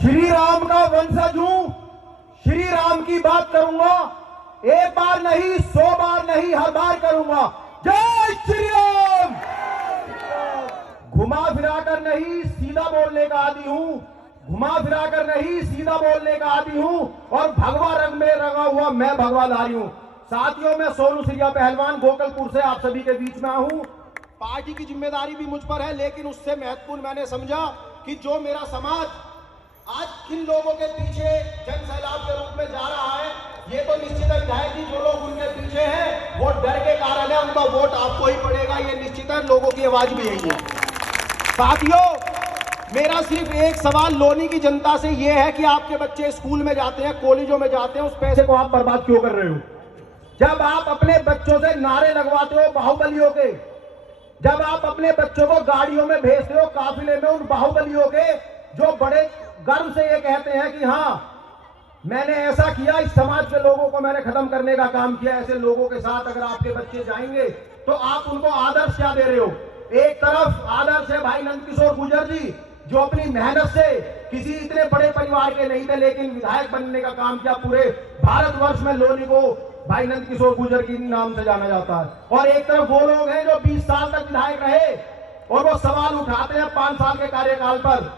श्री राम का वंशज हूं, श्री राम की बात करूंगा, एक बार नहीं 100 बार नहीं हर बार करूंगा। जय श्री राम। घुमा फिराकर नहीं सीधा बोलने का आदी हूं, घुमा फिराकर नहीं सीधा बोलने का आदी हूं, और भगवा रंग में रंगा हुआ मैं भगवाधारी हूं। साथियों, मैं सोनू सिरिया पहलवान गोकलपुर से आप सभी के बीच में हूं। पार्टी की जिम्मेदारी भी मुझ पर है, लेकिन उससे महत्वपूर्ण मैंने समझा कि जो मेरा समाज आज किन लोगों के पीछे जन सैलाब के रूप में जा रहा है, ये तो निश्चित है कि जो लोग उनके पीछे हैं वो डर के कारण है, उनका वोट आपको ही पड़ेगा, ये निश्चित है। लोगों की आवाज भी यही है। साथियों, मेरा सिर्फ एक सवाल लोनी की जनता से ये है कि आपके बच्चे स्कूल में जाते हैं, कॉलेजों में जाते हैं, उस पैसे को आप बर्बाद क्यों कर रहे हो? जब आप अपने बच्चों से नारे लगवाते हो बाहुबलियों के, जब आप अपने बच्चों को गाड़ियों में भेजते हो काफिले में, उन बाहुबलियों के जो बड़े गर्व से ये कहते हैं कि हाँ मैंने ऐसा किया, इस समाज के लोगों को मैंने खत्म करने का काम किया, ऐसे लोगों के साथ अगर आपके बच्चे जाएंगे तो आप उनको आदर्श क्या दे रहे हो? एक तरफ आदर्श है भाई नंदकिशोर गुर्जर जी, जो अपनी मेहनत से किसी इतने बड़े परिवार के नहीं थे, लेकिन विधायक बनने का काम किया। पूरे भारतवर्ष में लोनी को भाई नंदकिशोर गुर्जर के नाम से जाना जाता है। और एक तरफ वो लोग हैं जो 20 साल तक विधायक रहे और वो सवाल उठाते हैं 5 साल के कार्यकाल पर।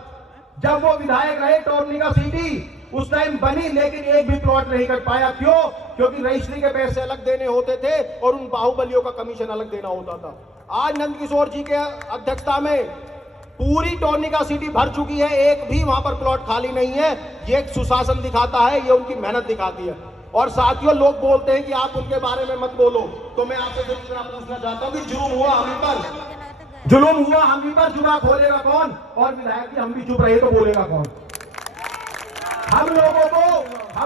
जब वो विधायक रहे टोरनी का सीटी उस टाइम बनी, लेकिन एक भी प्लॉट नहीं कर पाया। क्यों? क्योंकि रजिस्ट्री के पैसे अलग देने होते थे और उन बाहुबलियों का कमीशन अलग देना होता था। आज नंदकिशोर जी के अध्यक्षता में पूरी टोरनी का सीटी भर चुकी है, एक भी वहां पर प्लॉट खाली नहीं है। ये एक सुशासन दिखाता है, ये उनकी मेहनत दिखाती है। और साथियों, लोग बोलते हैं कि आप उनके बारे में मत बोलो, तो मैं आपसे सिर्फ इतना पूछना चाहता हूं कि जुलूम हुआ हम पर, जुलूम हुआ हम पर, जुबान खोलेगा कौन? और विधायक जी हम भी चुप रहे तो बोलेगा कौन? हम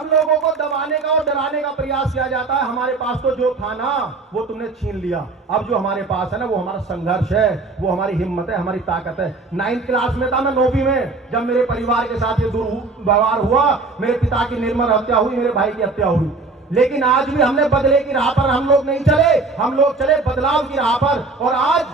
लोगों को दबाने का और डराने का प्रयास किया जाता है। हमारे पास तो जो था ना वो तुमने छीन लिया। अब जो हमारे पास है ना वो हमारा संघर्ष है, वो हमारी हिम्मत है, हमारी ताकत है। 9th क्लास में था मैं, 9वीं में, जब मेरे परिवार के साथ ये दुर्व्यवहार हुआ, मेरे पिता की निर्मम हत्या हुई, मेरे भाई की हत्या हुई। लेकिन आज भी हमने बदले की राह पर हम लोग नहीं चले, हम लोग चले बदलाव की राह पर। और आज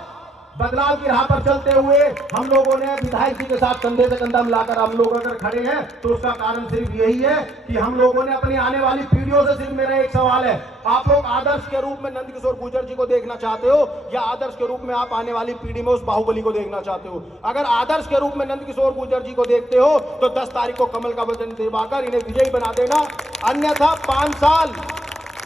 बदलाव की राह पर चलते हुए हम लोगों ने विधायक जी के साथ कंधे से कंधा मिलाकर हम लोग अगर खड़े हैं तो उसका कारण सिर्फ यही है कि हम लोगों ने अपनी आने वाली पीढ़ियों से, सिर्फ मेरा एक सवाल है, आप लोग आदर्श के रूप में नंदकिशोर गुर्जर जी को देखना चाहते हो या आदर्श के रूप में आप आने वाली पीढ़ी में उस बाहुबली को देखना चाहते हो? अगर आदर्श के रूप में नंदकिशोर गुर्जर जी को देखते हो तो 10 तारीख को कमल का वचन दिवाकर इन्हें विजयी बना देना, अन्यथा 5 साल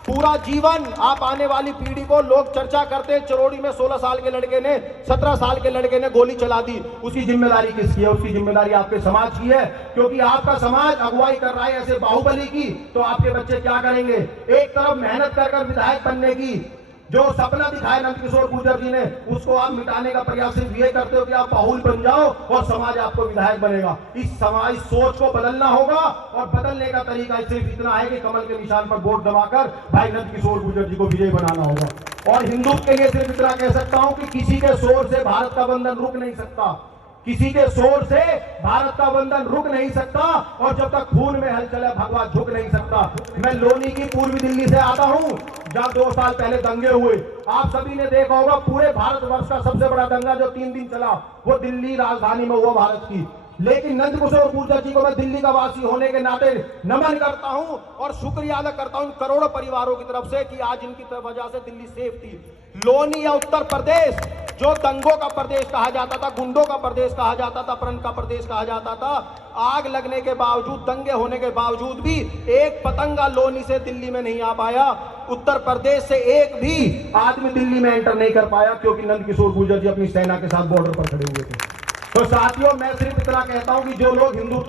पूरा जीवन आप आने वाली पीढ़ी को, लोग चर्चा करते हैं चरोड़ी में 16 साल के लड़के ने, 17 साल के लड़के ने गोली चला दी, उसकी जिम्मेदारी किसकी है? उसकी जिम्मेदारी आपके समाज की है, क्योंकि आपका समाज अगुवाई कर रहा है ऐसे बाहुबली की। तो आपके बच्चे क्या करेंगे? एक तरफ मेहनत कर विधायक बनने की जो सपना दिखाया नंदकिशोर गुर्जर जी ने, उसको आप मिटाने का प्रयास सिर्फ ये करते हो कि आप बाहुल बन जाओ और समाज आपको विधायक बनेगा। इस समाज सोच को बदलना होगा और बदलने का तरीका सिर्फ इतना है कि कमल के निशान पर वोट दबाकर भाई नंदकिशोर गुर्जर जी को विजयी बनाना होगा। और हिंदुत्व के लिए सिर्फ इतना कह सकता हूं कि किसी के शोर से भारत का बंधन रुक नहीं सकता, किसी के शोर से भारत का बंधन रुक नहीं सकता, और जब तक खून में हलचल है भगवा झुक नहीं सकता। मैं लोनी की पूर्वी दिल्ली से आता हूं, जहां 2 साल पहले दंगे हुए। आप सभी ने देखा होगा, पूरे भारतवर्ष का सबसे बड़ा दंगा जो 3 दिन चला वो दिल्ली राजधानी में हुआ भारत की। लेकिन नंदकिशोर गुर्जर जी को मैं दिल्ली का वासी होने के नाते नमन करता हूं और शुक्रिया अदा करता हूं करोड़ों परिवारों की तरफ से कि आज इनकी वजह से दिल्ली सेफ थी। लोनी या उत्तर प्रदेश जो दंगों का प्रदेश कहा जाता था, गुंडों का प्रदेश कहा जाता था, अपहरण का प्रदेश कहा जाता था, आग लगने के बावजूद, दंगे होने के बावजूद भी एक पतंगा लोनी से दिल्ली में नहीं आ पाया। उत्तर प्रदेश से एक भी आदमी दिल्ली में एंटर नहीं कर पाया, क्योंकि नंदकिशोर गुर्जर जी अपनी सेना के साथ बॉर्डर पर खड़े हुए थे। तो साथियों, मैं सिर्फ इतना कहता हूं कि जो लोग हिंदू